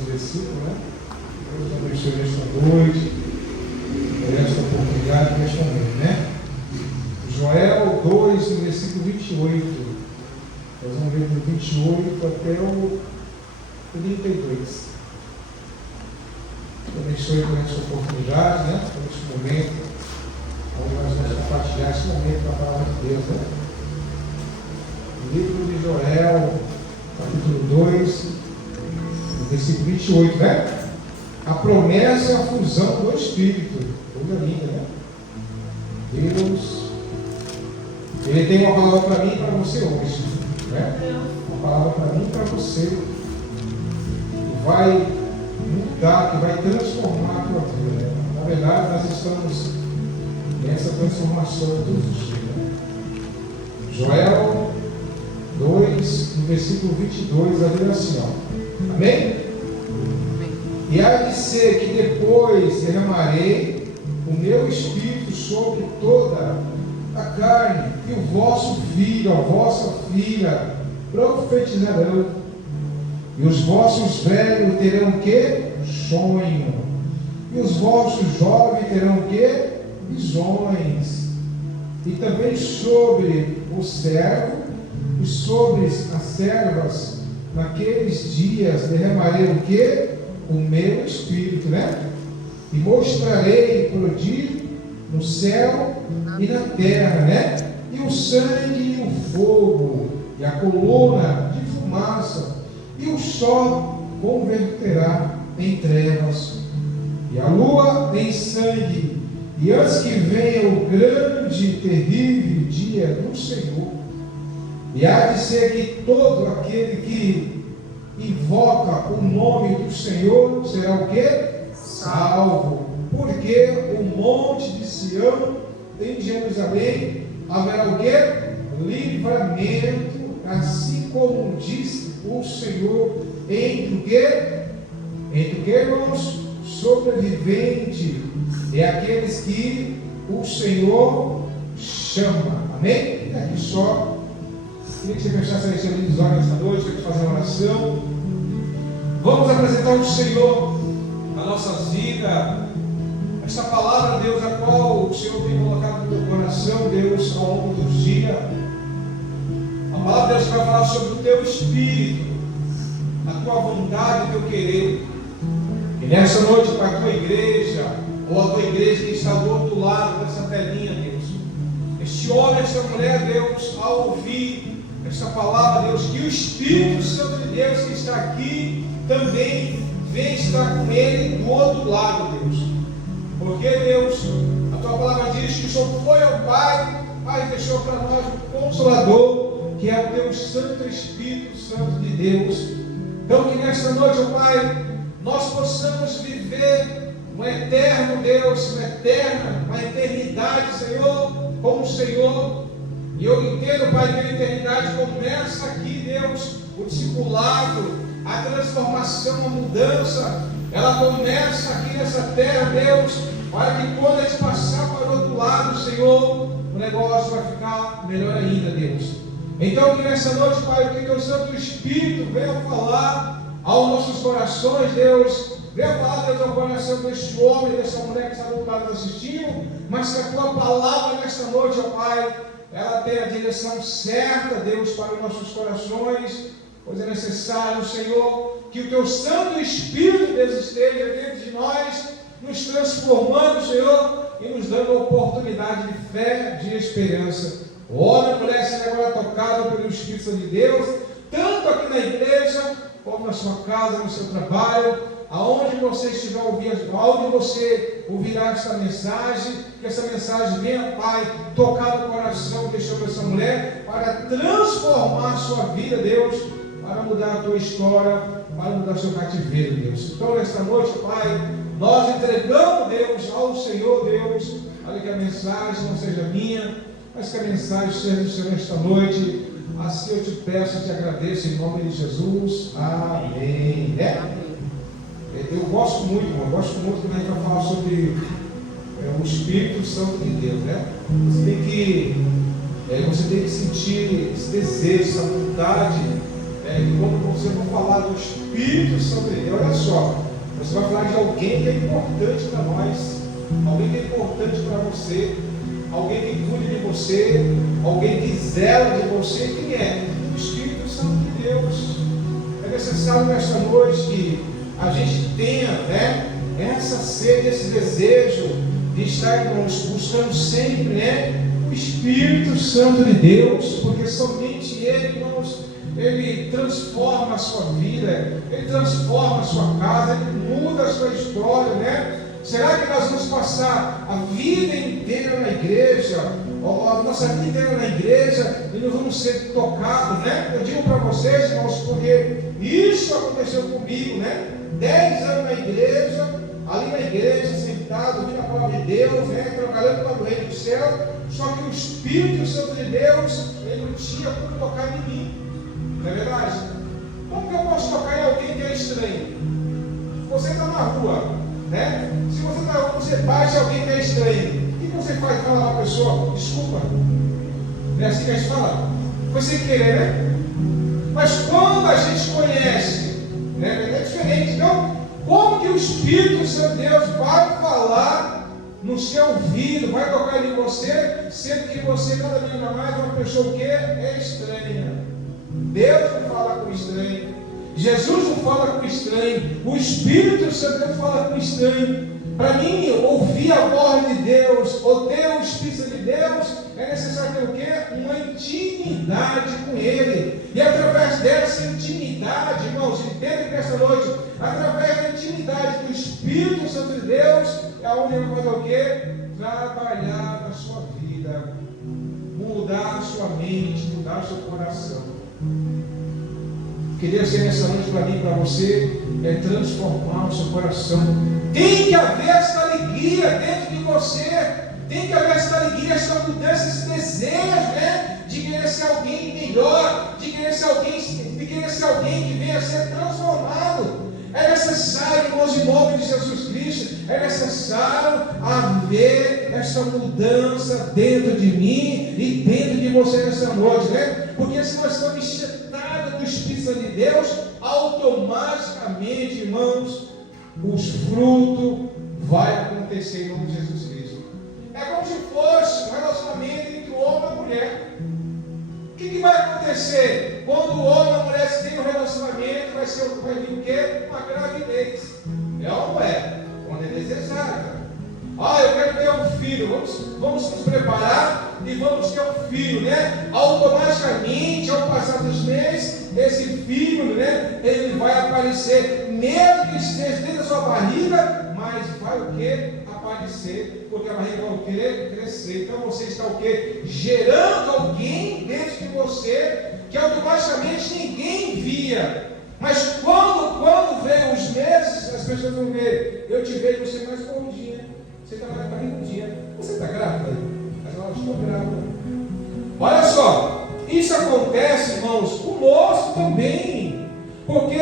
alguns versículos, né? Deus abençoe nesta noite, por esta oportunidade, neste momento, né? Joel 2, no versículo 28. Nós vamos ver do 28 até o 32. Deus abençoe por esta oportunidade, né? Por este momento, onde nós vamos compartilhar esse momento da palavra de Deus, né? O livro de Joel, capítulo 2, no versículo 28, né? A promessa e a fusão do Espírito. Coisa linda, né? Deus, Ele tem uma palavra para mim e para você hoje, né? Uma palavra para mim e para você, que vai mudar, que vai transformar a tua vida, né? Na verdade, nós estamos nessa transformação todos os dias, né? Joel 2, no versículo 22, a dizer assim, ó. Amém? E há de ser que depois derramarei o meu Espírito sobre toda a carne, e o vosso filho, a vossa filha profetizarão, e os vossos velhos terão que? Sonho, e os vossos jovens terão que? Visões, e também sobre o servo e sobre as servas, naqueles dias derramarei o que? O meu Espírito, né? E mostrarei prodígio no céu e na terra, né? E o sangue e o fogo, e a coluna de fumaça, e o sol converterá em trevas, e a lua em sangue, e antes que venha o grande e terrível dia do Senhor. E há de ser que todo aquele que invoca o nome do Senhor será o quê? Salvo. Porque o monte de Sião em Jerusalém haverá o quê? Livramento, assim como disse o Senhor, entre o quê? Entre o quê, irmãos? Sobrevivente é aqueles que o Senhor chama. Amém? É aqui só. Queria que você fechasse aí seus lindos olhos esta noite, para fazer uma oração. Vamos apresentar o Senhor na nossa vida, esta palavra, Deus, a qual o Senhor tem colocado no teu coração, Deus, ao longo dos dias. A palavra de Deus vai falar sobre o teu espírito, a tua vontade, o teu querer. E nessa noite, para a tua igreja, ou a tua igreja que está do outro lado dessa telinha, Deus, este homem, esta mulher, Deus, ao ouvir esta palavra, Deus, que o Espírito Santo de Deus que está aqui também vem estar com ele do outro lado, Deus. Porque, Deus, a tua palavra diz que o Senhor foi ao Pai, Pai deixou para nós o Consolador, que é o teu Santo Espírito Santo de Deus. Então, que nesta noite, ó Pai, nós possamos viver um eterno Deus, uma eternidade, Senhor, com o Senhor. E eu entendo, Pai, que a eternidade começa aqui, Deus, o discipulado, a transformação, a mudança, ela começa aqui nessa terra, Deus, para que quando a gente passar para o outro lado, Senhor, o negócio vai ficar melhor ainda, Deus. Então, que nessa noite, Pai, que teu Santo Espírito venha falar aos nossos corações, Deus, venha falar, Deus, ao coração deste homem, dessa mulher que está do lado assistindo, mas que a tua palavra nesta noite, ó Pai, ela tem a direção certa, Deus, para os nossos corações, pois é necessário, Senhor, que o teu Santo Espírito, Deus, esteja dentro de nós, nos transformando, Senhor, e nos dando a oportunidade de fé, de esperança. Homem, mulher, seja agora tocado pelo Espírito Santo de Deus, tanto aqui na igreja, como na sua casa, no seu trabalho, aonde você estiver ouvindo, aonde você ouvirá esta mensagem, que essa mensagem venha, Pai, tocar no coração desta essa mulher, para transformar a sua vida, Deus, para mudar a tua história, para mudar o seu cativeiro, Deus. Então, nesta noite, Pai, nós entregamos, Deus, ao Senhor, Deus, para que a mensagem não seja minha, mas que a mensagem seja do Senhor esta noite. Assim eu te peço e te agradeço em nome de Jesus. Amém. Eu gosto muito, irmão, eu gosto muito quando a gente vai falar sobre o Espírito Santo de Deus, né? Você tem que sentir esse desejo, essa vontade E quando você for falar do Espírito Santo de Deus, olha só, você vai falar de alguém que é importante para nós, alguém que é importante para você, alguém que cuida de você, alguém que zela de você. Quem é? O Espírito Santo de Deus. É necessário nesta noite que a gente tenha, né, essa sede, esse desejo de estar, irmãos, buscando sempre, né, o Espírito Santo de Deus, porque somente Ele, irmãos, Ele transforma a sua vida, Ele transforma a sua casa, Ele muda a sua história, né? Será que nós vamos passar a vida inteira na igreja, ou a nossa vida inteira na igreja, e não vamos ser tocados, né? Eu digo para vocês, irmãos, porque isso aconteceu comigo, né? 10 anos na igreja, ali na igreja, sentado, ouvindo a palavra de Deus, né? Trabalhando para o reino do céu, só que o Espírito Santo de Deus, Ele não tinha como tocar em mim, não é verdade? Como que eu posso tocar em alguém que é estranho? Você está na rua, né? Se você está na rua, você bate alguém que é estranho, o que você faz? Fala para a pessoa, desculpa, não é assim que a gente fala? Foi sem querer, né? Mas quando a gente conhece, né? É diferente. Então, como que o Espírito Santo de Deus vai falar no seu ouvido, vai tocar em você, sendo que você cada vez mais é uma pessoa que é estranha? Deus não fala com estranho, Jesus não fala com estranho, o Espírito Santo de Deus fala com estranho. Para mim, ouvir a voz de Deus, ou ter o Espírito de Deus, é necessário ter o quê? Uma intimidade com Ele. E através dessa intimidade, irmãos, entendem nessa noite, através da intimidade do Espírito Santo de Deus, é onde Ele vai fazer o quê? Trabalhar na sua vida, mudar a sua mente, mudar o seu coração. Queria ser nessa noite para mim e para você, é transformar o seu coração. Tem que haver essa alegria dentro de você, tem que haver essa alegria, essa mudança, esse desejo, né, de querer ser alguém melhor, de querer ser alguém que venha a ser transformado. É necessário, irmãos, em nome de Jesus Cristo, é necessário haver essa mudança dentro de mim e dentro de você nessa noite, né? Porque se nós estamos enxertados no Espírito de Deus, automaticamente, irmãos, os frutos vai acontecer em nome de Jesus Cristo. É como se fosse um relacionamento entre o homem e a mulher. O que vai acontecer? Quando o homem e a mulher têm um relacionamento, vai vir o quê? Uma gravidez. É ou não é? Quando é desejada. Eu quero ter um filho. Vamos nos preparar e vamos ter um filho, né? Automaticamente, ao passar dos meses, esse filho, né? Ele vai aparecer, mesmo que esteja dentro da sua barriga, mas vai o quê? Aparecer, porque a barriga vai o quê? Crescer. Então você está o quê? Gerando alguém dentro de você que automaticamente ninguém via. Mas quando vem os meses, as pessoas vão ver, eu te vejo você mais gordinha. Você está mais barrigudinha. Você está grávida? Mas ela estou grávida. Olha só, isso acontece, irmãos, conosco também. Porque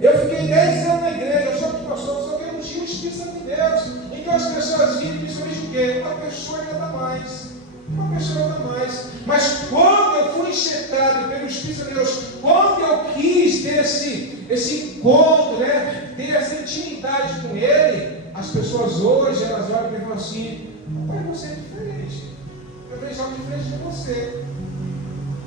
eu fiquei 10 anos na igreja, eu sou pastor, só que eu não tinha o Espírito Santo de Deus. Então as pessoas viram principalmente o quê? Uma pessoa e nada mais. Uma pessoa e nada mais. Mas quando eu fui enxertado pelo Espírito de Deus, quando eu quis ter esse encontro, né, ter essa intimidade com Ele, as pessoas hoje, elas olham e falam assim, papai, você é diferente. Eu vejo algo diferente de você.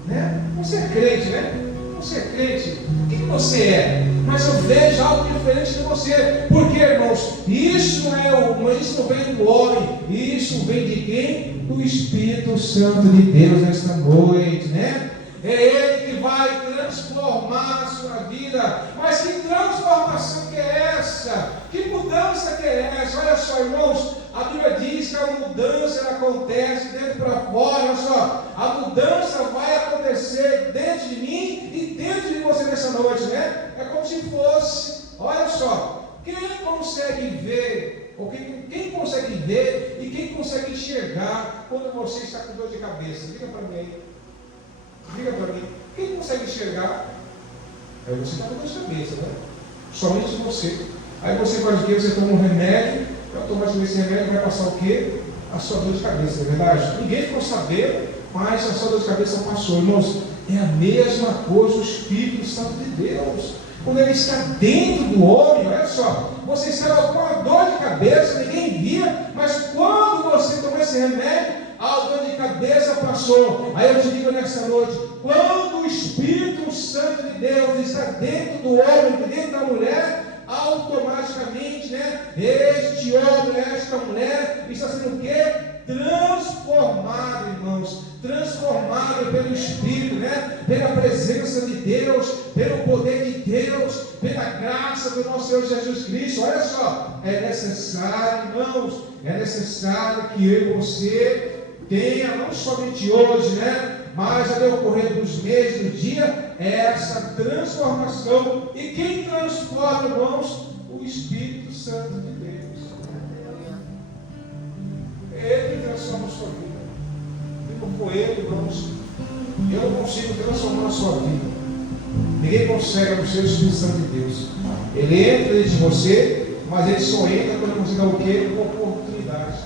Né? Você é crente, né? Você é crente. O que você é? Mas eu vejo algo diferente de você. Porque, irmãos, isso não vem do homem. Isso vem de quem? Do Espírito Santo de Deus nesta noite, né? É Ele que vai transformar a sua vida. Mas que transformação que é essa? Que mudança que é essa? Olha só, irmãos, a Bíblia diz que a mudança ela acontece dentro para fora. Olha só, a mudança vai acontecer dentro de mim e dentro de você nessa noite, né? É como se fosse, olha só, quem consegue ver, ou quem consegue ver e quem consegue enxergar quando você está com dor de cabeça? Diga para mim aí. Diga para mim, quem consegue enxergar? Aí você está com dor de cabeça, né? Somente você. Aí você faz o quê? Você toma um remédio, automaticamente esse remédio vai passar o quê? A sua dor de cabeça, não é verdade? Ninguém ficou sabendo, mas a sua dor de cabeça passou. Irmãos, É a mesma coisa o Espírito Santo de Deus. Quando ele está dentro do homem, olha só, você estava com uma dor de cabeça, ninguém via, mas quando você tomou esse remédio, a dor de cabeça passou. Aí eu te digo nessa noite, quando o Espírito Santo de Deus está dentro do homem, dentro da mulher, automaticamente, este homem, esta mulher, está sendo o quê? Transformado, irmãos, transformado pelo Espírito, pela presença de Deus, pelo poder de Deus, pela graça do nosso Senhor Jesus Cristo. Olha só, é necessário, irmãos, é necessário que eu e você tenha, não somente hoje, mas ao decorrer dos meses, do dia, essa transformação. E quem transforma, irmãos? O Espírito Santo de Deus. Ele transforma a sua vida. Se não for Ele, irmãos, eu não consigo transformar a sua vida. Ninguém consegue, a não ser o Espírito Santo de Deus. Ele entra dentro de você, mas ele só entra quando você dá o quê? Uma oportunidade.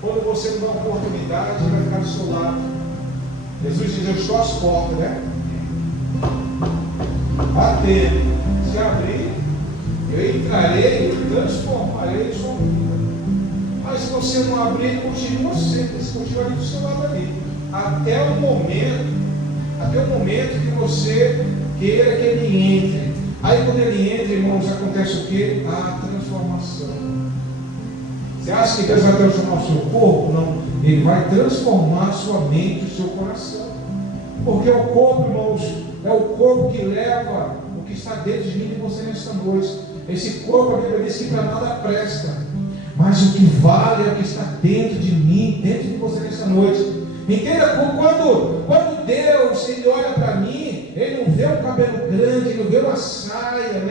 Quando você não dá uma oportunidade, ele vai ficar do seu lado. Jesus diz: eu estou às portas, bater, se abrir, eu entrarei e transformarei sua vida. Mas se você não abrir, ele continua sempre, ele continua ali do seu lado ali, até o momento que você queira que ele entre. Aí quando ele entra, irmãos, acontece o quê? A transformação. Você acha que Deus vai transformar o seu corpo? Não. Ele vai transformar a sua mente e o seu coração. Porque o corpo, irmãos, é o corpo que leva o que está dentro de mim e de você nesta noite. Esse corpo, a Bíblia diz que para nada presta. Mas o que vale é o que está dentro de mim, dentro de você nesta noite. Entenda, quando Deus ele olha para mim, ele não vê um cabelo grande, ele não vê uma saia,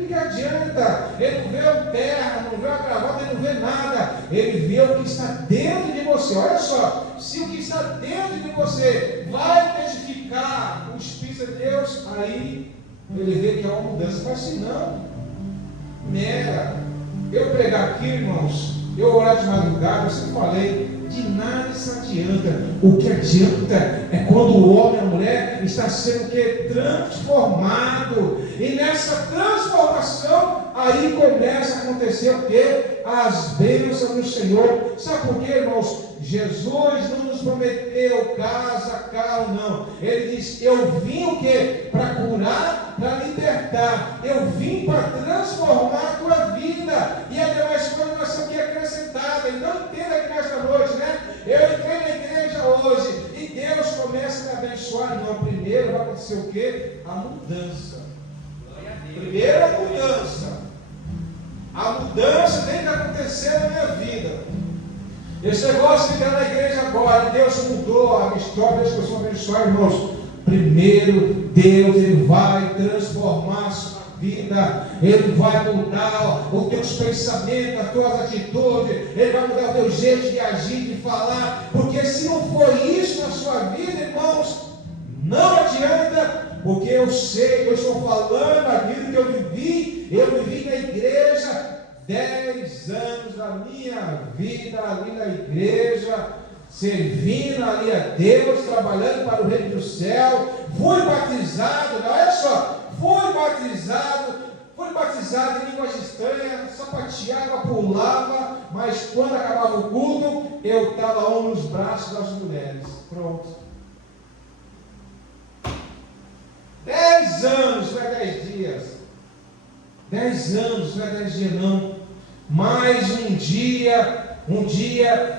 E que adianta? Ele não vê um terno, não vê uma gravata, ele não vê nada. Ele vê o que está dentro de você. Olha só, se o que está dentro de você vai testificar o Espírito de Deus, aí ele vê que é uma mudança. Mas se não, eu pregar aqui, irmãos, eu orar de madrugada, eu sempre falei, de nada isso adianta. O que adianta é quando o homem e a mulher está sendo transformado. E nessa transformação, aí começa a acontecer o quê? As bênçãos do Senhor. Sabe por quê, irmãos? Jesus não nos prometeu casa, carro, não. Ele disse: eu vim o quê? Para curar, para libertar. Eu vim para transformar a tua vida. E a demais coisas nós temos que acrescentar. Então entenda aqui nesta noite, Eu entrei na igreja hoje e Deus começa a me abençoar. Não, primeiro vai acontecer o quê? A mudança. Primeiro a mudança. A mudança tem que acontecer na minha vida. Esse negócio de ficar na igreja agora, Deus mudou a minha história, Deus começou a abençoar, irmãos. Primeiro, Deus ele vai transformar a sua vida, Ele vai mudar os teus pensamentos, as tuas atitudes, Ele vai mudar o teu jeito de agir, de falar, porque se não for isso na sua vida, irmãos, não adianta, porque eu sei que eu estou falando aquilo que eu vivi na igreja. 10 anos da minha vida ali na igreja, servindo ali a Deus, trabalhando para o reino do céu. Fui batizado, olha só, fui batizado em línguas estranhas, sapateava, pulava, mas quando acabava o culto, eu estava nos braços das mulheres. Pronto. 10 anos, não é 10 dias. 10 anos, não é 10 dias não. Mas um dia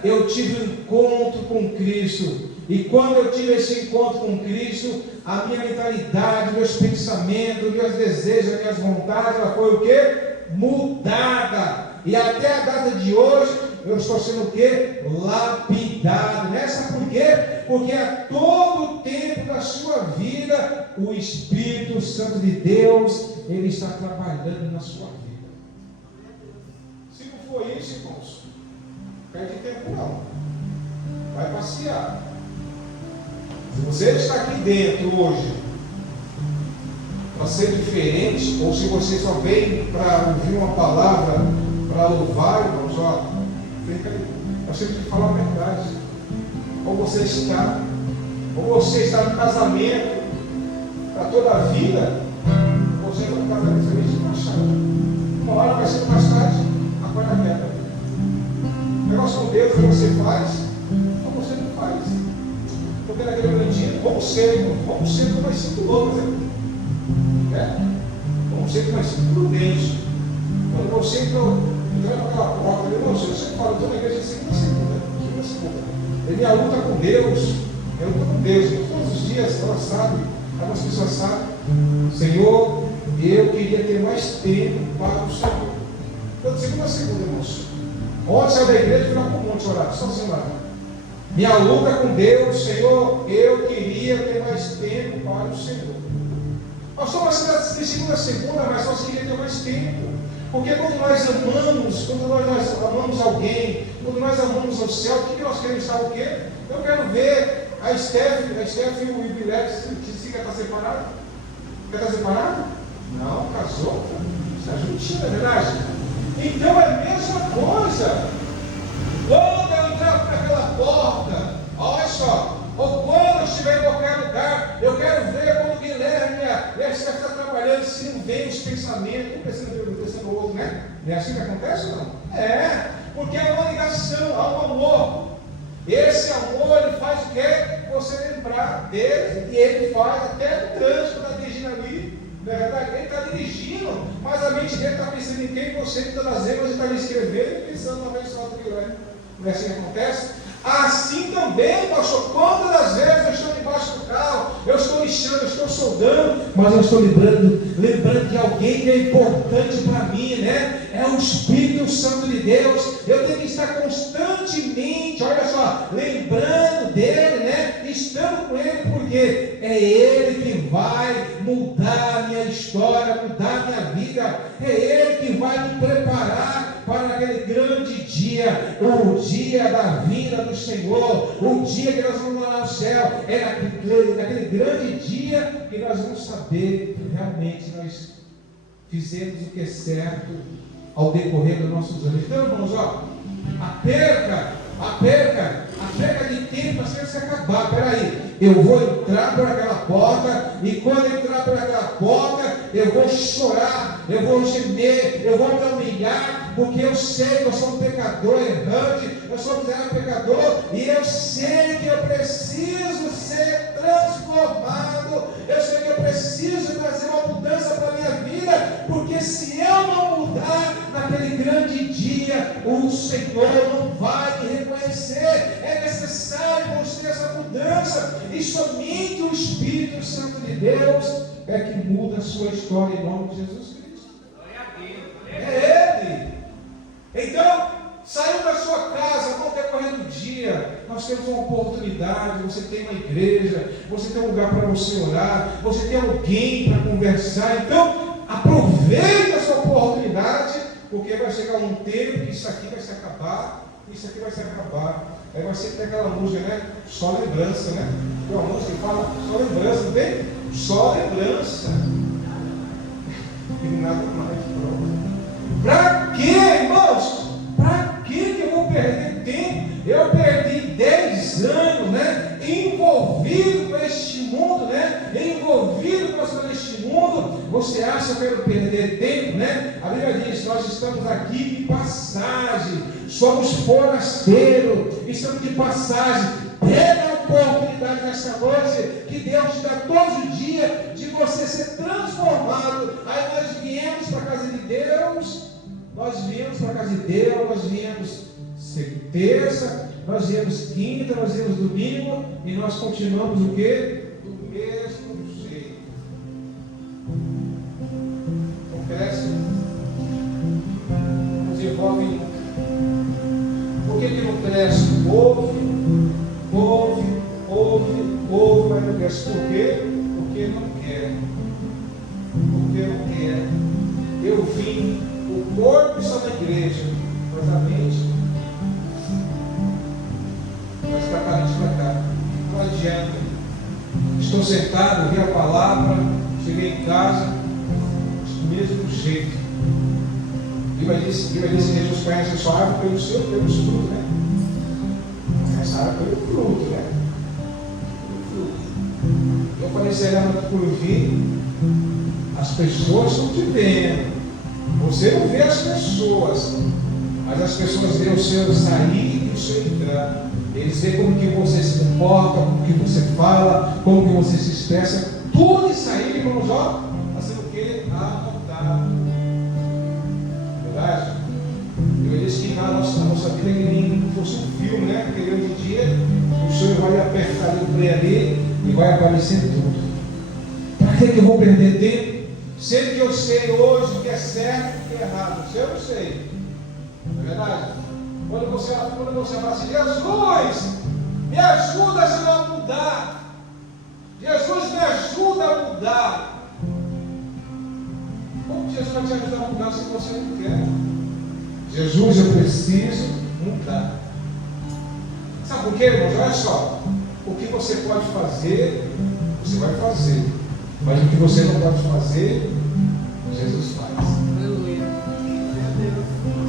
eu tive um encontro com Cristo. E quando eu tive esse encontro com Cristo, a minha mentalidade, meus pensamentos, meus desejos, minhas vontades, ela foi o quê? Mudada. E até a data de hoje, eu estou sendo o quê? Lapidado. Sabe por quê? Porque a todo tempo da sua vida, o Espírito Santo de Deus, ele está trabalhando na sua vida. Se não for isso, irmãos, perde tempo não. Vai passear. Se você está aqui dentro hoje para ser diferente, ou se você só veio para ouvir uma palavra, para louvar, irmãos, fica aí. Eu sempre te falo a verdade. Ou você está Ou você está no casamento para toda a vida, ou você está no casamento feliz de machado. Uma hora vai ser mais tarde, a coisa quebra. O negócio com Deus, ou você faz, ou você não faz. Porque naquele momentinho, vamos ser que vai ser louco, né? Vamos ser que vai ser prudente. Quando você entra naquela porta, eu sempre falo, eu estou na igreja de segunda. É minha luta com Deus. Eu luto com Deus. Todos os dias, ela sabe, algumas pessoas sabem, Senhor, eu queria ter mais tempo para o Senhor. Então, de segunda a segunda, irmãos. Ontem saiu da igreja e fui lá para o monte orar, só assim lá. Minha luta com Deus, Senhor, eu queria ter mais tempo para o Senhor. Nós somos de segunda a segunda, mas nós queríamos ter mais tempo. Porque quando nós amamos alguém, quando nós amamos o céu, o que nós queremos? Sabe o quê? Eu quero ver a Steph e o Ibilete, que quer estar separado. Quer estar separado? Não, casou. Está juntinho, não é verdade? Então é a mesma coisa. Quando eu entrar por aquela porta, olha só, ou quando eu estiver em qualquer lugar, eu quero ver quando o Guilherme e a Steph está trabalhando, se não vem os pensamentos, um pensando no outro, né? Não é assim que acontece ou não? É, porque há uma ligação, há um amor. Esse amor, ele faz o quê? Você lembrar dele, e ele faz até o trânsito da dirigindo ali, não é verdade? Ele está dirigindo, mas a mente dele está pensando em quem você está trazendo, você está ali escrevendo e pensando na vez só do Guilherme. Não é assim que acontece? Assim também, pastor, quantas das vezes eu estou debaixo do carro, eu estou lixando, eu estou soldando, mas eu estou lembrando de alguém que é importante para mim, né? É o Espírito Santo de Deus. Eu tenho que estar constantemente, olha só, lembrando dele, né? Estando com ele, porque é ele que vai mudar a minha história, mudar a minha vida, é ele que vai me preparar para aquele grande dia, o dia da vinda do Senhor, o dia que nós vamos lá no céu, é naquele grande dia que nós vamos saber que realmente nós fizemos o que é certo ao decorrer dos nossos anos. Então, irmãos, ó, a perca de tempo vai se acabar. Peraí, eu vou entrar por aquela porta, e quando eu entrar por aquela porta, eu vou chorar, eu vou gemer, eu vou me humilhar, porque eu sei que eu sou um pecador errante, eu sou um miserável pecador, e eu sei que eu preciso ser transformado, eu sei que eu preciso trazer uma mudança para a minha vida, porque se eu não mudar naquele grande dia, o Senhor não vai me reconhecer. É necessário construir essa mudança, e somente o Espírito Santo de Deus é que muda a sua história em nome de Jesus Cristo. É Ele. Então, saiu da sua casa, no decorrer do dia, nós temos uma oportunidade, você tem uma igreja, você tem um lugar para você orar, você tem alguém para conversar. Então, aproveite essa oportunidade, porque vai chegar um tempo que isso aqui vai se acabar, isso aqui vai se acabar. Aí vai ser aquela música, né? Só lembrança, né? Tem uma música que fala só lembrança, não tem? Só lembrança. E nada mais, pronto. Para quê, irmãos? Para que eu vou perder tempo? Eu perdi 10 anos, né? Envolvido com este mundo, né? Envolvido com as coisas deste mundo. Você acha que eu quero perder tempo, né? A Bíblia diz: nós estamos aqui de passagem, somos forasteiros, estamos de passagem. Pega a oportunidade nessa noite que Deus te dá todos os dias de você ser transformado. Aí nós viemos para a casa de Deus. Nós viemos para a casa de Deus, nós viemos terça, nós viemos quinta, nós viemos domingo, e nós continuamos o quê? Do mesmo jeito. Não cresce, não desenvolve nunca. Por que não cresce? Ouve, mas não cresce. Por quê? Porque não quer. Porque não quer. Eu vim, o corpo está na igreja, mas a mente vai ficar carente para cá. Não adianta. Estou sentado, vi a palavra, cheguei em casa, do mesmo jeito. A Bíblia diz que Jesus conhece a sua árvore pelos frutos, né? Essa árvore pelo fruto, né? Pelo fruto. esse olhar por vir, as pessoas estão te vendo. Você não vê as pessoas, mas as pessoas veem o seu sair e o seu entrar. Eles veem como que você se comporta, como que você fala, como que você se expressa. Tudo isso aí, irmãos, ó, está sendo o que? Anotado. Verdade? Eu disse que a nossa vida é que nem fosse um filme, né? Porque hoje em dia o Senhor vai apertar o play ali e vai aparecer tudo. Para que eu vou perder tempo? Sendo que eu sei hoje o que é certo e o que é errado. Eu não sei. Não é verdade? Quando você fala assim, Jesus, me ajuda a mudar. Jesus, me ajuda a mudar. Como Jesus vai te ajudar a mudar se você não quer? Jesus, eu preciso mudar. Sabe por quê, irmãos? Olha só. O que você pode fazer, você vai fazer. Mas o que você não pode fazer, Jesus faz.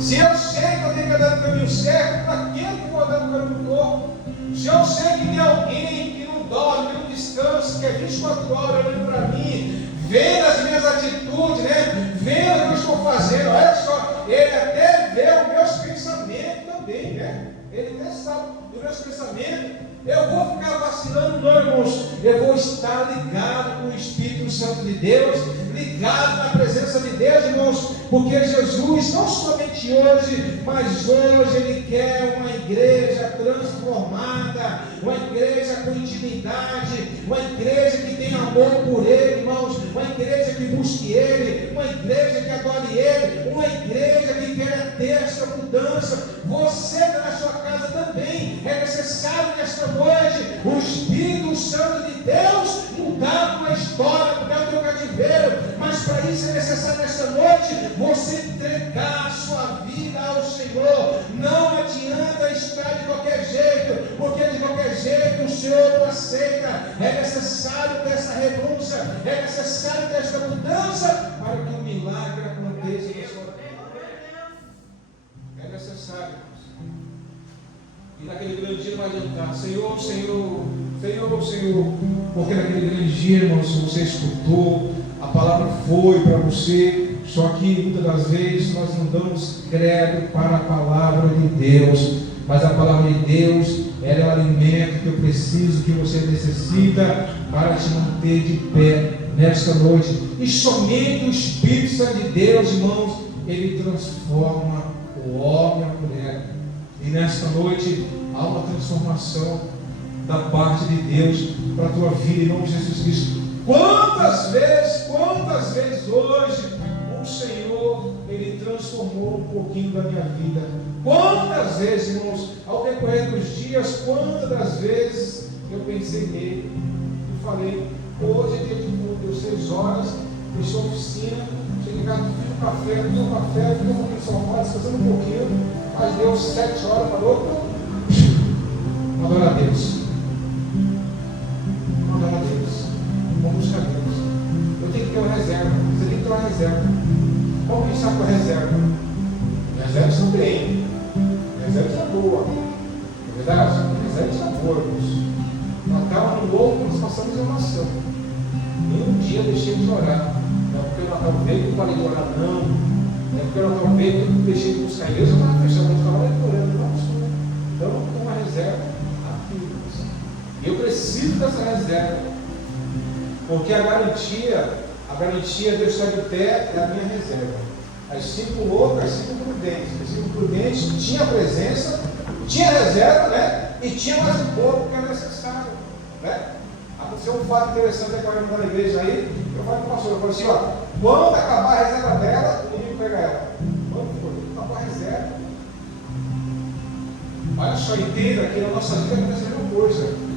Se eu sei que eu tenho que andar no caminho certo, para que eu vou andar no caminho torto? Se eu sei que tem alguém que não dorme, que não descansa, que é 24 horas olhando para mim, vendo as minhas atitudes, né? Vendo o que eu estou fazendo, olha só, ele até vê os meus pensamentos também, né? Ele até sabe dos meus pensamentos. Eu vou ficar vacilando, não, irmãos. Eu vou estar ligado com o Espírito Santo de Deus, ligado na presença de Deus, irmãos, porque Jesus, não somente hoje, mas hoje Ele quer uma igreja transformada, uma igreja com intimidade, uma igreja que tem amor por Ele, irmãos, uma igreja que busque Ele, uma igreja que adore Ele, uma igreja que quer ter essa mudança. Você está na sua casa também. É necessário nesta noite o Espírito Santo de Deus mudar a história, mudar o teu cativeiro. Mas para isso é necessário nesta noite você entregar a sua vida ao Senhor. Não adianta estar de qualquer jeito, porque de qualquer jeito o Senhor não aceita. É necessário ter essa renúncia, é necessário ter esta mudança para que o milagre aconteça na sua vida. É necessário. E naquele grande dia não vai adiantar, Senhor, Senhor, Senhor, Senhor, porque naquele grande dia, irmãos, você escutou, a palavra foi para você, só que muitas das vezes nós não damos crédito para a palavra de Deus, mas a palavra de Deus, ela é o alimento que eu preciso, que você necessita para te manter de pé nesta noite. E somente o Espírito Santo de Deus, irmãos, ele transforma o homem e a mulher. E nesta noite há uma transformação da parte de Deus para a tua vida, em nome de Jesus Cristo. Quantas vezes hoje o Senhor, Ele transformou um pouquinho da minha vida? Quantas vezes, irmãos, ao decorrer dos dias, quantas das vezes eu pensei nele e falei, hoje é dia de culto, deu 6 horas, deixei a oficina, cheguei em casa, fiz um café, fiz um pouquinho só mais, descansando um pouquinho, mas deu 7 horas, falou, adora a Deus. Adora a Deus. Vamos buscar Deus. Eu tenho que ter uma reserva. Você tem que ter uma reserva. Vamos pensar com a reserva. Reserva são bem. Reserva está boa. Não é verdade? Reserva está boa, irmãos. Natal, Ano Novo, nós passamos em oração. Nenhum dia deixei de orar. Não é porque o Natal veio que eu parei de orar, não. Não é porque o Natal veio que eu deixei de buscar Deus. Eu estava fechando, eu estava orando. Então, com uma reserva. Eu preciso dessa reserva, porque a garantia Deus está de pé, é a minha reserva. As 5 loucas, as 5 prudentes. As 5 prudentes tinha presença, tinha reserva, né? E tinha mais um pouco que é necessário, né? Aconteceu um fato interessante que eu na igreja aí. Eu falei para o pastor, eu falei assim, ó, quando acabar a reserva dela, o inimigo pega ela. Quando for, acabou a reserva. Olha só, entenda que na nossa vida acontece a mesma coisa.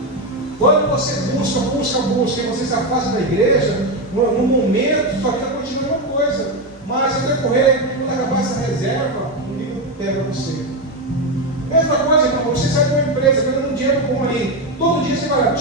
Quando você busca, e você se afasta da igreja, no momento, sua vida continua a mesma coisa. Mas se decorrer, quando acabar essa reserva, o inimigo pega você. Mesma coisa, irmão, você sai de uma empresa, ganhando um dinheiro bom ali. Todo dia você vai lá,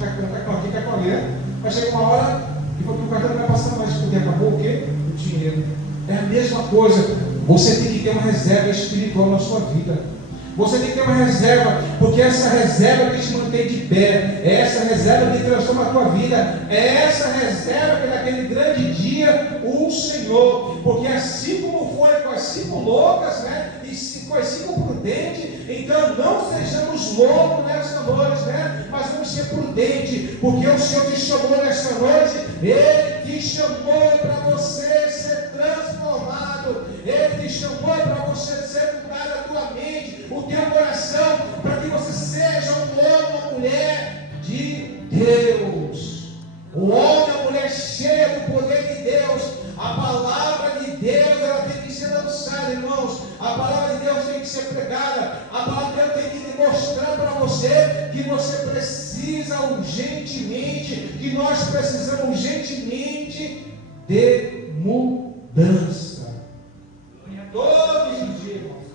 quer com ali, né? Vai chegar uma hora e o cartão não vai passando mais, porque acabou o quê? O dinheiro. É a mesma coisa. Você tem que ter uma reserva espiritual na sua vida. Você tem que ter uma reserva, porque essa reserva que te mantém de pé, é essa reserva que transforma a tua vida, é essa reserva que naquele grande dia o Senhor, porque assim como foi com as 5 loucas, né, e com as 5 prudentes, então não sejamos loucos nessa noite, né, mas vamos ser prudentes, porque o Senhor te chamou nessa noite, Ele te chamou para você ser transformado, Ele te chamou para você ser mudado a tua mente, o teu coração, para que você seja um homem, uma mulher de Deus. O homem, a mulher cheia do poder de Deus. A palavra de Deus, ela tem que ser lançada, irmãos. A palavra de Deus tem que ser pregada. A palavra de Deus tem que mostrar para você que você precisa urgentemente, que nós precisamos urgentemente de mudança. Todos os dias, irmãos.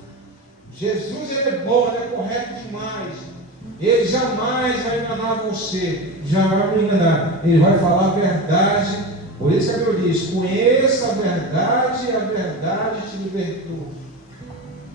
Jesus, ele é bom, ele é correto demais. Ele jamais vai enganar você, jamais vai me enganar. Ele vai falar a verdade. Por isso que a Bíblia diz: conheça a verdade e a verdade te libertou.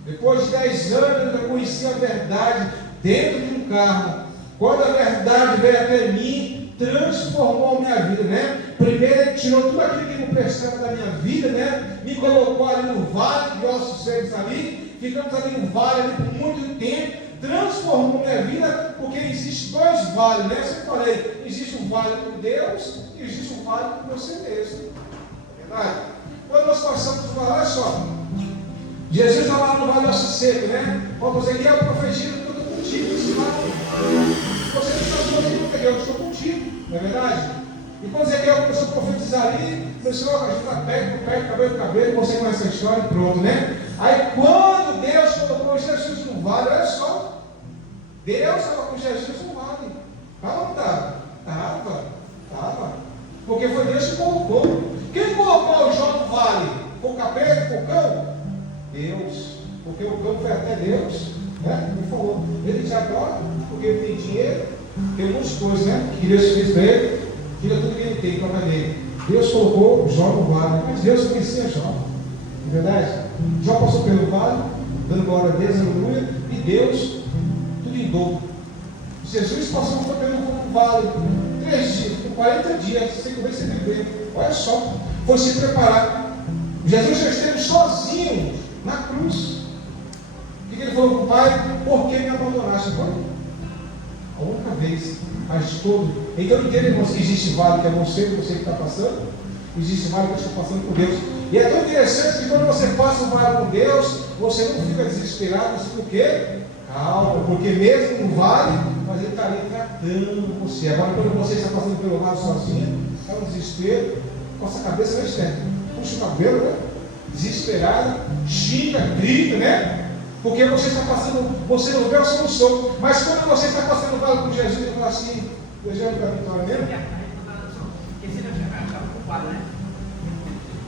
Depois de 10 anos eu conheci a verdade dentro de um carro. Quando a verdade veio até mim, transformou a minha vida, né? Primeiro ele tirou tudo aquilo que não prestava da minha vida, né? Me colocou ali no vale de ossos secos ali. Ficamos ali no vale ali por muito tempo. Transformou minha vida, porque existem 2 vales, né? Eu sempre falei, existe um vale com Deus e existe um vale com você mesmo. É verdade? Quando nós passamos por vale, olha só, Jesus estava lá no vale osso seco, né? Ó, você aqui é o profetizo, eu estou contigo nesse vale. Você não está sozinho, eu estou contigo, não é verdade? E quando Ezequiel começou a profetizar ali, começou a gente está perto, cabelo, você conhece essa história e pronto, né? Aí quando Deus colocou Jesus no vale, olha só, Deus estava com Jesus no vale. Estava ou não estava? Estava. Porque foi Deus que colocou. Quem colocou o Jó no vale? Foi o capeta, foi o cão? Deus. Porque o cão foi até Deus, né? Ele falou. Ele disse agora, porque ele tem dinheiro, tem algumas coisas, né? Que Deus fez para ele, tira tudo que ele tem para dele. Deus colocou Jó no vale, mas Deus conhecia Jó. Não é verdade? Jó passou pelo vale, dando glória a Deus, aleluia, e Deus em dobro. Jesus passou pelo vale 3 dias, por 40 dias, sem comer, sem beber. Olha só, foi se preparar. Jesus já esteve sozinho na cruz. O que ele falou para o Pai? Por que me abandonaste? Foi a única vez, mas todo. Então entenda, irmãos, que existe vale que é você que está passando, existe vale que eu estou passando por Deus. E é tão interessante que quando você passa o vale com Deus, você não fica desesperado, por quê? Calma, porque mesmo no vale, mas ele está ali tratando você. Agora, quando você está passando pelo lado sozinho, é um desespero, coça a cabeça na externa, puxa o cabelo, né? Desesperado, xinga, grita, né? Porque você está passando, você não vê a solução. Mas quando você está passando o vale com Jesus, ele fala assim: desejando para a vitória mesmo.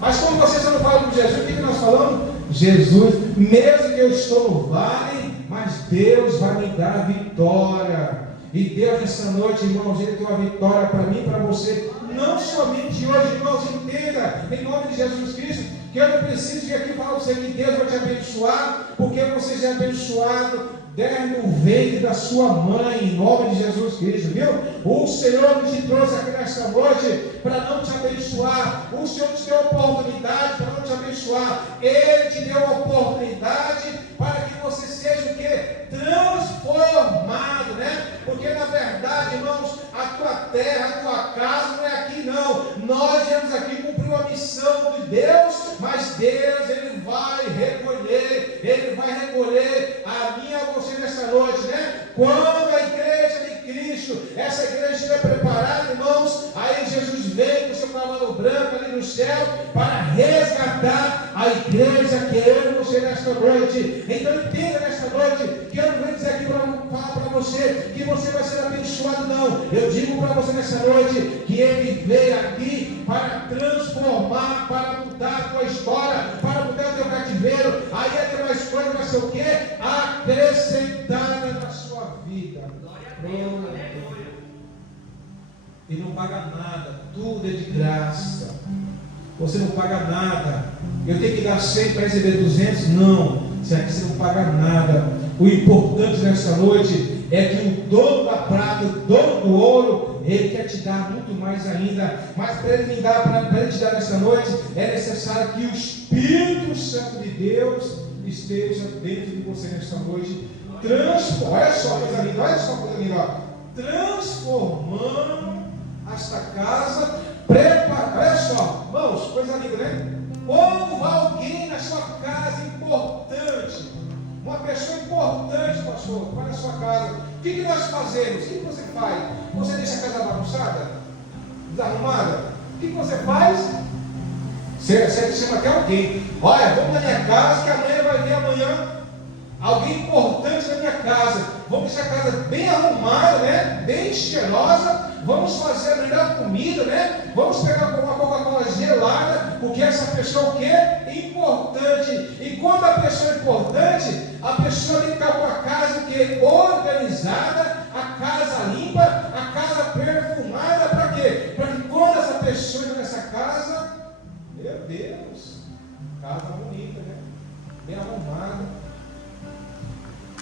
Mas quando você está no vale com Jesus, o que nós falamos? Jesus, mesmo que eu estou no vale, mas Deus vai me dar a vitória. E Deus nessa noite, irmãos, Ele tem uma vitória para mim e para você. Não somente hoje, irmãos, entenda, em nome de Jesus Cristo, que eu não preciso vir aqui falar para você que Deus vai te abençoar, porque você já é abençoado desde o ventre da sua mãe, em nome de Jesus Cristo, viu? O Senhor te trouxe aqui nesta noite para não te abençoar. O Senhor te deu a oportunidade para não te abençoar. Ele te deu a oportunidade para que você seja o quê? Transformado, né? Porque na verdade, irmãos, a tua terra, a tua casa não é aqui não. Nós viemos aqui cumprir uma missão de Deus, mas Deus, Ele vai recolher a minha e você nessa noite, né? Quando a igreja de Cristo, essa igreja estiver preparada, irmãos, aí Jesus vem com o seu cavalo branco ali no céu para resgatar a igreja que eu e você nesta noite. Então entenda nesta noite que eu não venho dizer aqui para falar para você que você vai ser abençoado, não. Eu digo para você nesta noite que Ele veio aqui para transformar, para mudar a tua história, para mudar o teu cativeiro. Aí a demais coisa vai ser o quê? Acrescentada na sua vida. E não paga nada, tudo é de graça. Você não paga nada. Eu tenho que dar 100 para receber 200? Não. Será que você não paga nada? O importante nessa noite é que o dono da prata, o dono do ouro, ele quer te dar muito mais ainda. Mas para ele te dar nessa noite, é necessário que o Espírito Santo de Deus esteja dentro de você nesta noite. Olha só coisa linda, transformando esta casa, olha só, irmãos, coisa linda, né? Quando vai alguém na sua casa importante, uma pessoa importante, pastor, vai na sua casa, o que nós fazemos? O que você faz? Você deixa a casa bagunçada? Desarrumada? O que você faz? Você chama até alguém. Olha, vamos na minha casa que amanhã vai vir alguém importante na minha casa. Vamos deixar a casa bem arrumada, né? Bem cheirosa. Vamos fazer a melhor comida, né? Vamos pegar uma Coca-Cola gelada, porque essa pessoa o quê? Importante. E quando a pessoa é importante, a pessoa tem que estar com a casa o quê? Organizada, a casa limpa, a casa perfumada. Para quê? Para que quando essa pessoa entra nessa casa, meu Deus, casa bonita, né? Bem arrumada.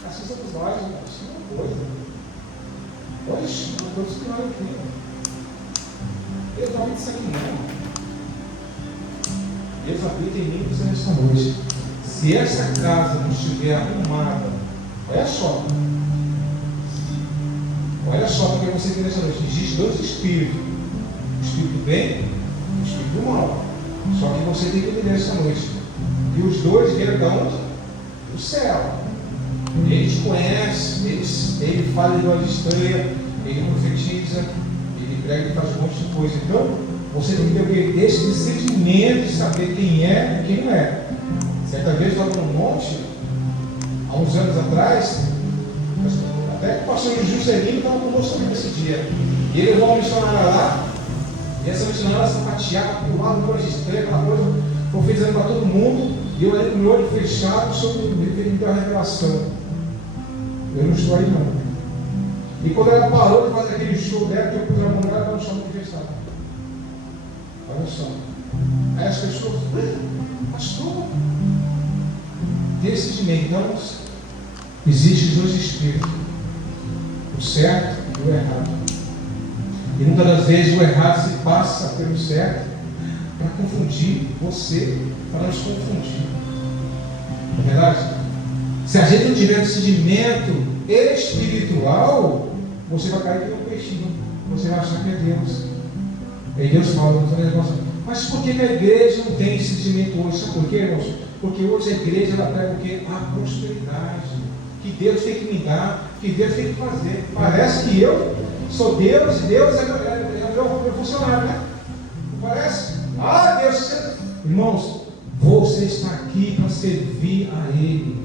Assim somos nós, irmãos. Isso é uma coisa. Hoje, não estou estudando aqui. Deus não habita isso aqui, não. Deus habita em mim e você nesta noite. Se essa casa não estiver arrumada, olha só, porque você tem nessa noite. Existem dois espíritos: o espírito do bem e o espírito do mal. Só que você tem que entender essa noite. E os dois vieram de onde? Do céu. Ele te conhece, ele fala de uma estranha, ele profetiza, ele prega, ele faz um monte de coisa. Então, você tem que ter esse discernimento de saber quem é e quem não é. Certa vez, lá no monte, há uns anos atrás, até que o pastor Juscelino estava conosco também nesse dia. E ele levou uma missionária lá, e essa missionária sapateava, pulava no olho estranho, aquela coisa, profetizando para todo mundo. E eu ali com o meu olho fechado, sobre ele me deu a revelação. Eu não estou aí não. E quando ela parou de fazer aquele show dela, que eu pus a mão nela, ela não chama de festado. Olha só. Aí as pessoas, pastor, decididamente, existem dois espíritos, o certo e o errado. E muitas das vezes o errado se passa pelo certo para confundir você, para nos confundir. Não é verdade? Se a gente não tiver discernimento espiritual, você vai cair pelo peixinho. Você vai achar que é Deus. E Deus fala, mas por que a igreja não tem esse discernimento hoje? Sabe por quê, irmãos? Porque hoje a igreja ela prega o quê? A prosperidade. Que Deus tem que me dar, que Deus tem que fazer. Parece que eu sou Deus e Deus é meu funcionário, né? Não parece? Ah, Deus, você... Irmãos, você está aqui para servir a Ele.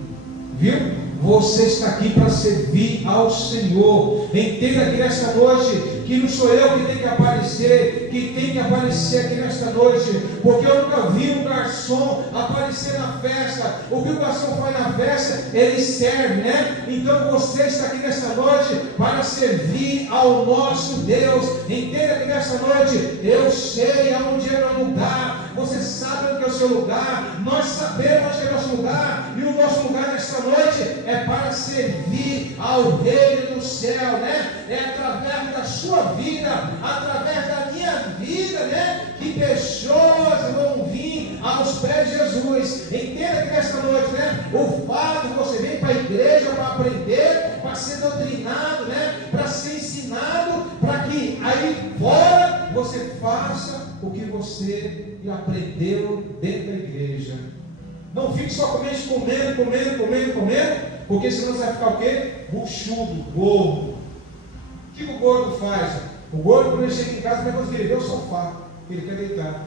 Viu? Você está aqui para servir ao Senhor. Entenda aqui nesta noite que não sou eu que tem que aparecer, que tem que aparecer aqui nesta noite, porque eu nunca vi um garçom aparecer na festa. O que o garçom faz na festa, ele serve, né? Então você está aqui nesta noite para servir ao nosso Deus. Entenda que nesta noite eu sei aonde é meu lugar. Você sabe onde é o seu lugar. Nós sabemos onde é o nosso lugar. E o nosso lugar nesta noite é para servir ao Reino do céu, né? É através da sua vida, através da minha vida, né? Que pessoas vão vir aos pés de Jesus. Entenda que nesta noite, né? O fato de você vir para a igreja para aprender, para ser doutrinado, né? Para ser ensinado, para que aí fora você faça o que você aprendeu dentro da igreja. Não fique só comendo, porque senão você vai ficar o quê? Buchudo, gordo. O que o gordo faz? O gordo, quando ele chega em casa, depois que ele vê o sofá, ele quer deitar.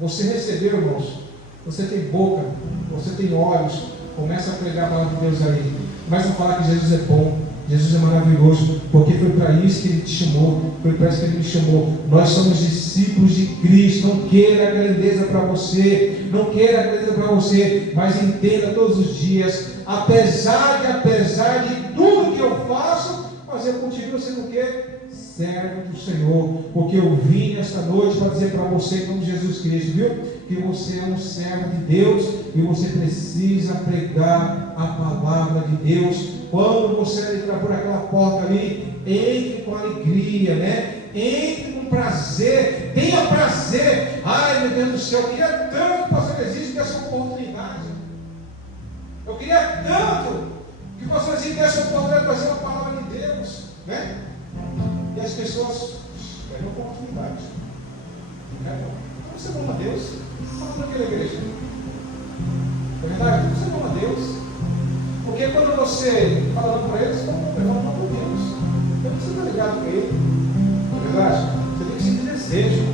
Você recebeu, irmãos, você tem boca, você tem olhos, começa a pregar a palavra de Deus aí, começa a falar que Jesus é bom, Jesus é maravilhoso, porque foi para isso que Ele te chamou, foi para isso que Ele me chamou. Nós somos discípulos de Cristo. Não queira a grandeza para você, não queira a grandeza para você, mas entenda todos os dias, apesar de tudo que eu faço, mas eu continuo sendo o quê? Servo do Senhor, porque eu vim nesta noite para dizer para você, em nome de Jesus Cristo, viu? que você é um servo de Deus e você precisa pregar a palavra de Deus. Quando você entrar por aquela porta ali, entre com alegria, né? Entre com prazer, tenha prazer. Ai, meu Deus do céu, eu queria tanto que o pastor Exílio desse oportunidade. Eu queria tanto que o pastor Exílio desse oportunidade de trazer uma palavra de Deus, né? E as pessoas perdem a oportunidade. Como você ama a Deus? Fala naquela igreja. É verdade? Como você ama a Deus? Porque quando você falando para eles, você está falando para Deus. Então você está ligado com Ele. Não é verdade? Você tem que sentir desejo.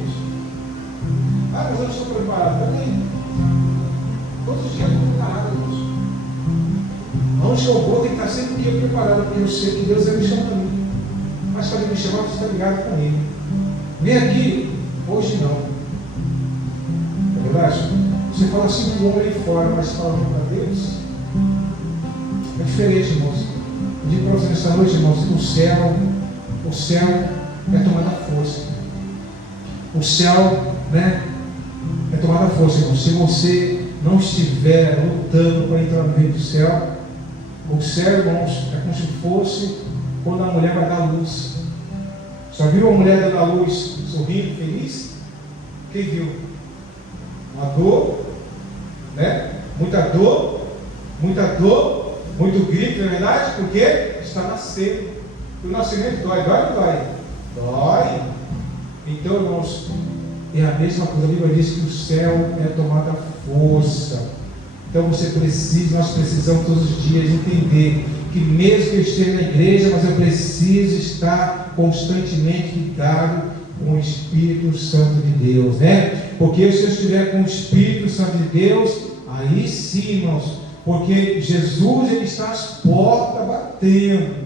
Ah, mas eu não estou preparado. Também. Todos os dias eu estou preparado, Deus. Onde eu vou, tem que estar sempre preparado, porque eu sei que Deus me chama para mim. Mas para Ele me chamar, você está ligado com Ele. Vem aqui, hoje não. É verdade? Você fala assim com o homem aí fora, mas falando para Deus. É diferente, irmãos. Eu digo para vocês nessa noite, irmãos, que o céu é tomada força. O céu, né, é tomada força, irmãos. Se você não estiver lutando para entrar no meio do céu, o céu, irmãos, é como se fosse quando a mulher vai dar luz. Já viu a mulher dando a luz, sorrindo, feliz? Quem viu? Uma dor, né? Muita dor, muito grito, não é verdade? Porque está nascendo. O nascimento dói, dói ou não dói? Dói. Então, irmãos, é a mesma coisa. A Bíblia diz que o céu é tomada força. Então nós precisamos todos os dias entender que mesmo que eu esteja na igreja, mas eu preciso estar constantemente ligado com o Espírito Santo de Deus, né? Porque se eu estiver com o Espírito Santo de Deus, aí sim, irmãos, porque Jesus, Ele está às portas batendo,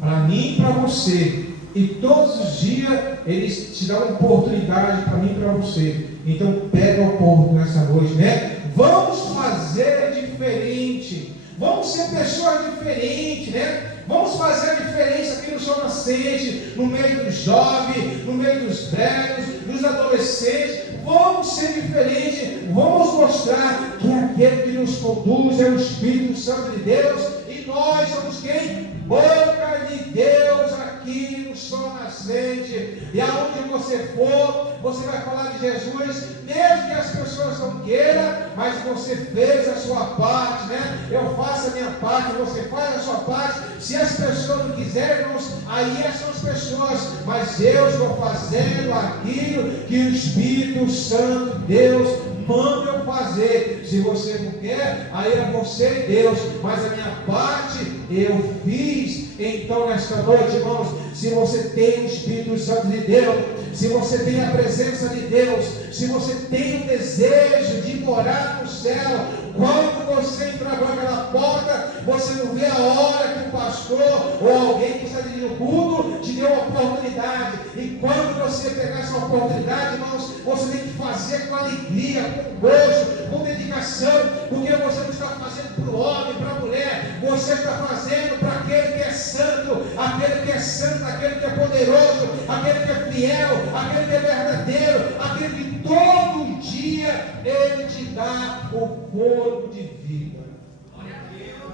para mim e para você, e todos os dias Ele te dá uma oportunidade para mim e para você. Então pega a oportunidade nessa noite, né? Vamos fazer diferente, vamos ser pessoas diferentes, né? Vamos fazer a diferença aqui no Sol Nascente, no meio dos jovens, no meio dos velhos, dos adolescentes. Vamos ser diferentes, vamos mostrar que aquele que nos conduz é o Espírito Santo de Deus, e nós somos quem? Boca de Deus aqui no Sol Nascente. E aonde você for, você vai falar de Jesus, mesmo que as pessoas não queiram, mas você fez a sua parte, né? Eu faço a minha parte, você faz a sua parte. Se as pessoas não quiserem, irmãos, aí são as pessoas, mas eu estou fazendo aquilo que o Espírito Santo de Deus manda eu fazer. Se você não quer, aí é você e Deus, mas a minha parte eu fiz. Então nesta noite, irmãos, se você tem o Espírito Santo de Deus, se você tem a presença de Deus, se você tem o desejo de morar no céu, quando você entrar por aquela porta, você não vê a hora que o pastor ou alguém que está dirigindo o culto te deu uma oportunidade. E quando você pegar essa oportunidade, irmãos, você tem que fazer com alegria, com gosto, com dedicação, porque você não está fazendo para o homem, para a mulher, você está fazendo para aquele que é santo, aquele que é santo, aquele que é poderoso, aquele que é fiel, aquele que é verdadeiro, aquele que todo dia Ele te dá o fôlego de vida.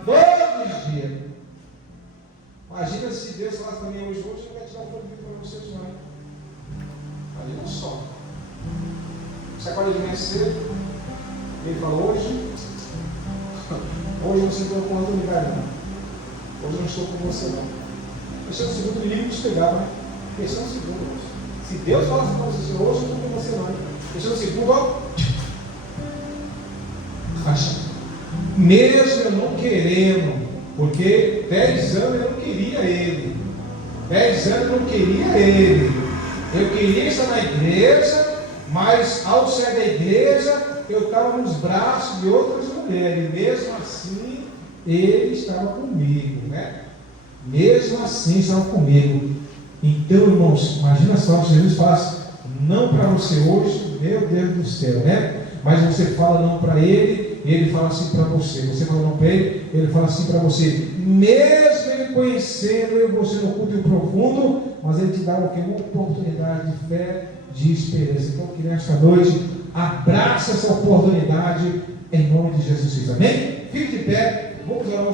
Todos os dias. Imagina se Deus falasse para mim hoje não vai te dar o fôlego de vida para vocês, não. Imagina só. Você acorda de manhã cedo, Ele fala, hoje você não tem oportunidade, não. Hoje eu não estou com você, não. Esse é o segundo livro que te pegava, né? Esse é o segundo. Se Deus falasse para você, hoje eu não estou com você, não. Esse é o segundo, ó. Racha. Mesmo eu não querendo, porque 10 anos eu não queria Ele. 10 anos eu não queria Ele. Eu queria estar na igreja, mas ao sair da igreja, eu estava nos braços de outras mulheres. Mesmo assim, Ele estava comigo, né? Mesmo assim, estava comigo. Então, irmãos, imagina só que Jesus faz não para você hoje, meu Deus do céu, né? Mas você fala não para Ele, Ele fala assim para você. Você fala não para Ele fala assim para você. Mesmo Ele conhecendo eu e você no culto e profundo, mas Ele te dá o que? Uma oportunidade de fé, de esperança. Então, que nesta noite Abraça essa oportunidade em nome de Jesus Cristo. Amém? Fique de pé. Vamos orar.